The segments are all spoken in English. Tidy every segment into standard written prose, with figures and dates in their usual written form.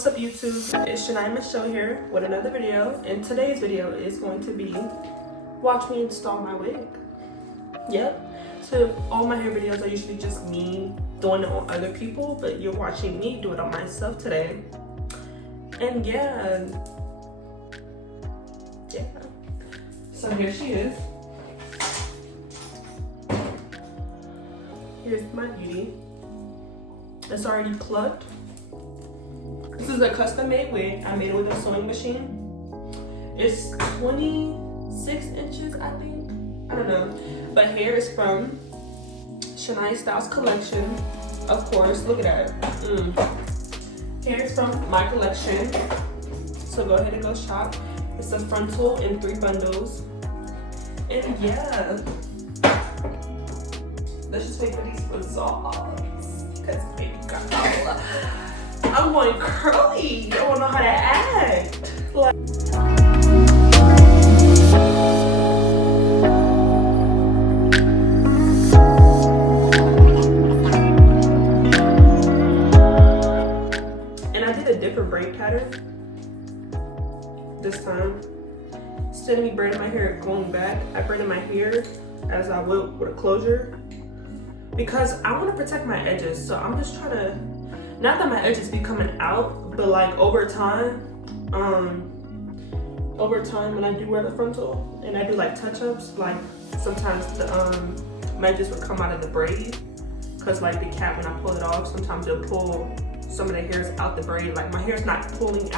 What's up YouTube? It's Shania Michelle here with another video, and today's video is going to be watch me install my wig. Yep. So all my hair videos are usually just me doing it on other people, but you're watching me do it on myself today. And yeah. So here she is. Here's my beauty. It's already plucked. This is a custom made wig. I made it with a sewing machine. It's 26 inches, I think. I don't know. But hair is from Shania Styles collection. Of course, look at that. Hair is from my collection. So go ahead and go shop. It's a frontal in 3 bundles. And yeah. Let's just wait for these results. Because baby girl, I'm going curly. I don't know how to act. Like, and I did a different braid pattern this time. Instead of me braiding my hair going back, I braided my hair as I would with a closure. Because I want to protect my edges, so I'm just trying to, not that my edges be coming out, but like over time when I do wear the frontal and I do like touch-ups, like sometimes the my edges would come out of the braid, because like the cap, when I pull it off, sometimes it'll pull some of the hairs out the braid. Like my hair's not coming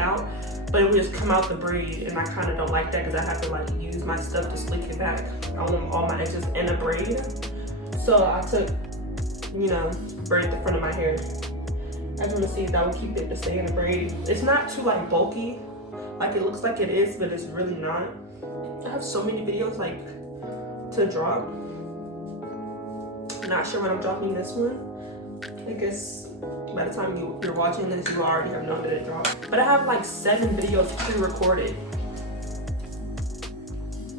out, but it will just come out the braid, and I kind of don't like that because I have to like use my stuff to slick it back. I want all my edges in a braid. So I took, braided the front of my hair. I just want to see if that will keep it to stay in a braid. It's not too like bulky, like it looks like it is, but it's really not. I have so many videos like to drop. Not sure when I'm dropping this one. I guess by the time you're watching this, you already have known that it dropped. But I have like 7 videos pre-recorded.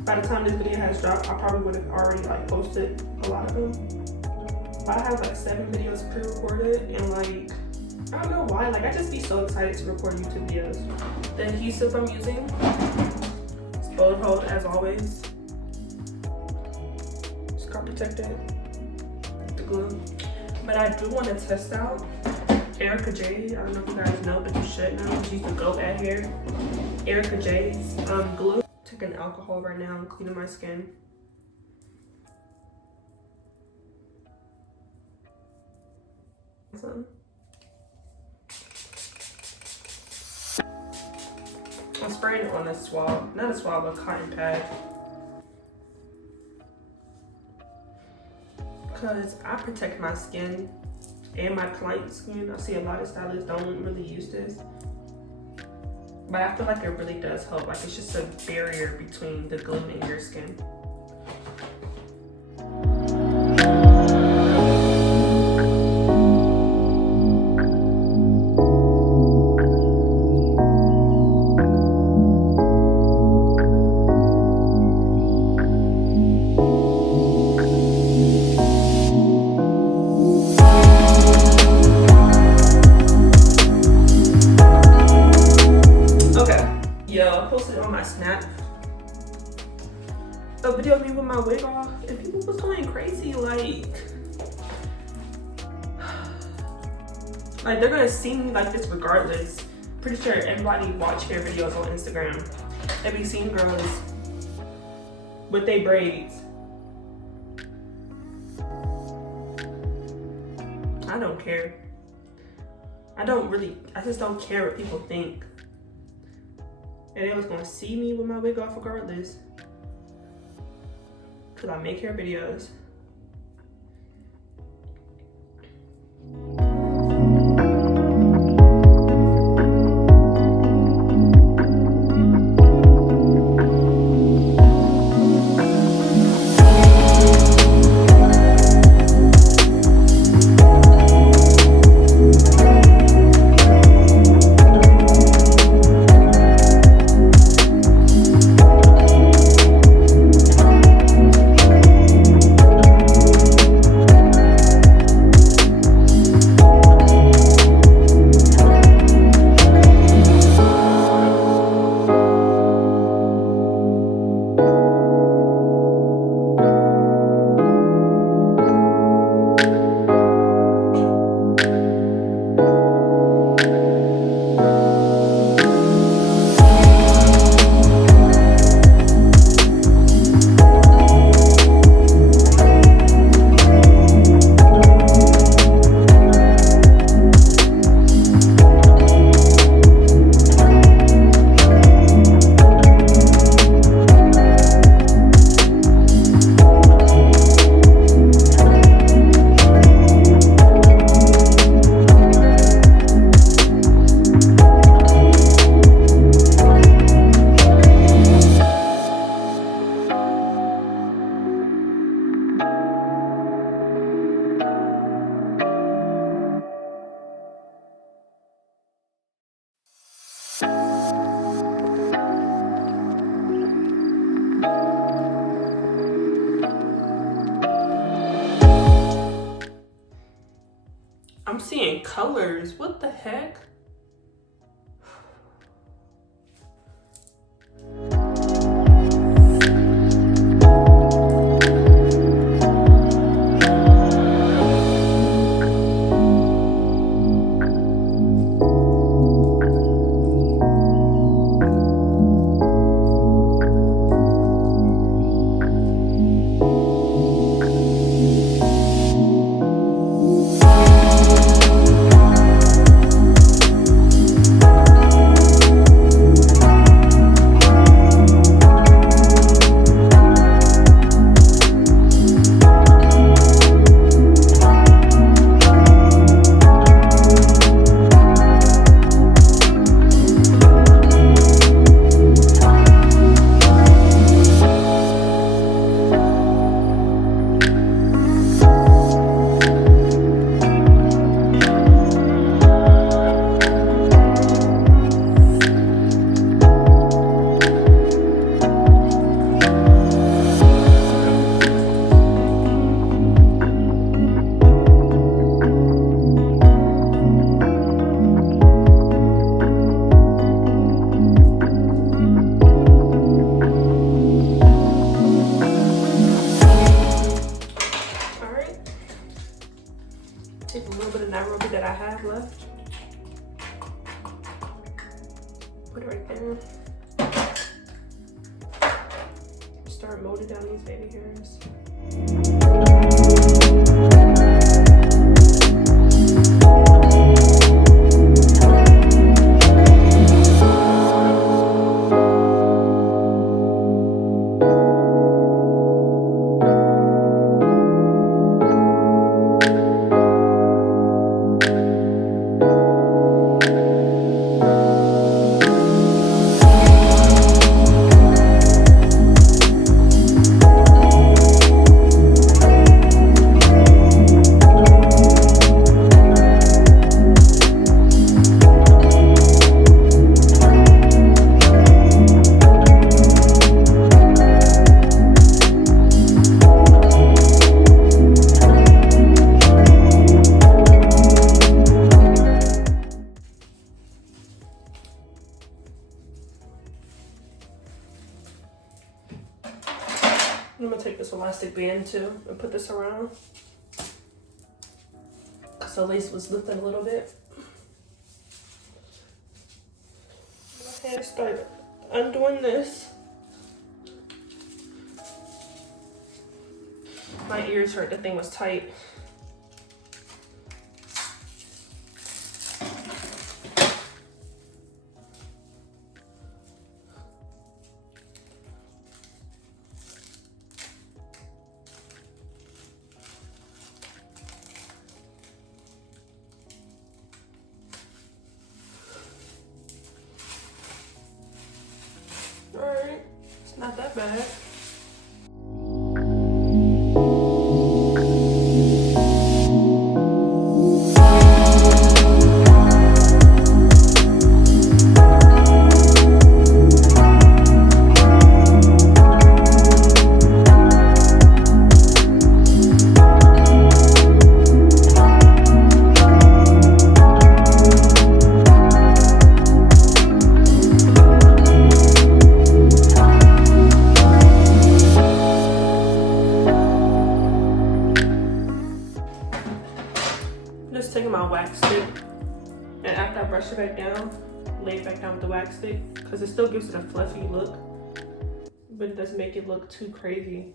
By the time this video has dropped, I probably would have already like posted a lot of them. But I have like 7 videos pre-recorded, and like, I don't know why, like I just be so excited to record YouTube videos. The adhesive I'm using is Bold Hold as always. It's got protected with the glue. But I do want to test out Erica J. I don't know if you guys know, but you should know. She's the GOAT at hair. Erica J's glue. Taking alcohol right now and cleaning my skin. I'm spraying it on a swab, not a swab, a cotton pad. Because I protect my skin and my client's skin. I see a lot of stylists don't really use this. But I feel like it really does help. Like it's just a barrier between the glue and your skin. I posted on my Snap a video of me with my wig off, and people was going crazy, like they're gonna see me like this regardless. Pretty sure everybody watch hair videos on Instagram. They be seeing girls with their braids. I don't care. I just don't care what people think. And they was gonna see me with my wig off regardless. Cause I make hair videos. colors. What the heck? Take a little bit of Nairobi that I have left. Put it right there. Start molding down these baby hairs. I'm gonna take this elastic band too and put this around because the lace was lifted a little bit. My hair start undoing this. My ears hurt, the thing was tight. Alright, it's not that bad. Just taking my wax stick, and after I brush it back down, lay it back down with the wax stick because it still gives it a fluffy look, but it doesn't make it look too crazy.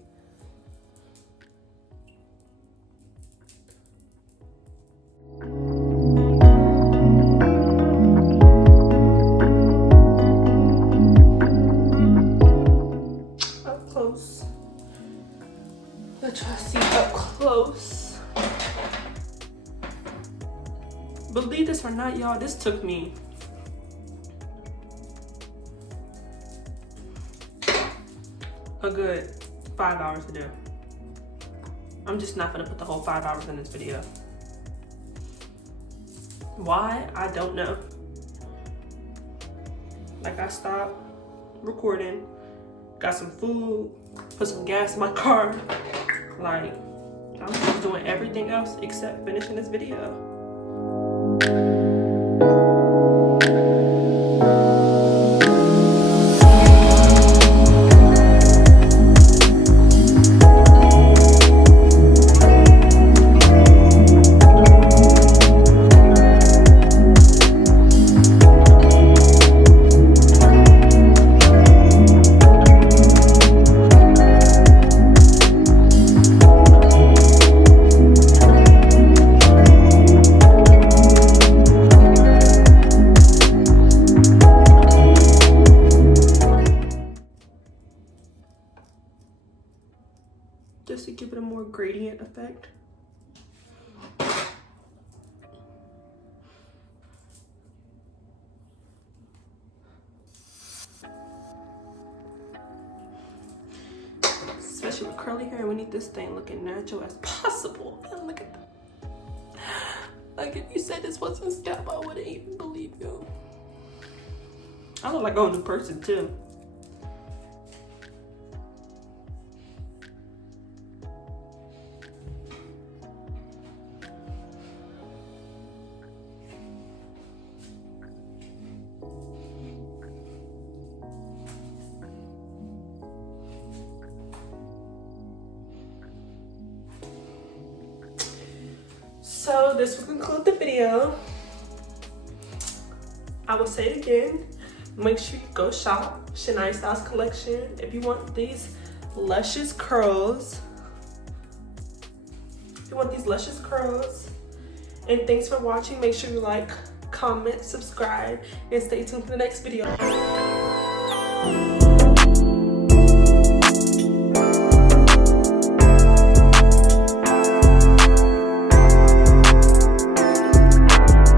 Up close. Let y'all see up close. Believe this or not, y'all, this took me a good 5 hours to do. I'm just not gonna put the whole 5 hours in this video. Why? I don't know. Like, I stopped recording, got some food, put some gas in my car. Like, I'm just doing everything else except finishing this video. Just to give it a more gradient effect. Especially with curly hair, we need this thing looking natural as possible. And look at that. Like if you said this wasn't scalp, I wouldn't even believe you. I look like an older person too. So this will conclude the video. I will say it again. Make sure you go shop Shania Styles collection if you want these luscious curls. If you want these luscious curls. And thanks for watching. Make sure you like, comment, subscribe, and stay tuned for the next video.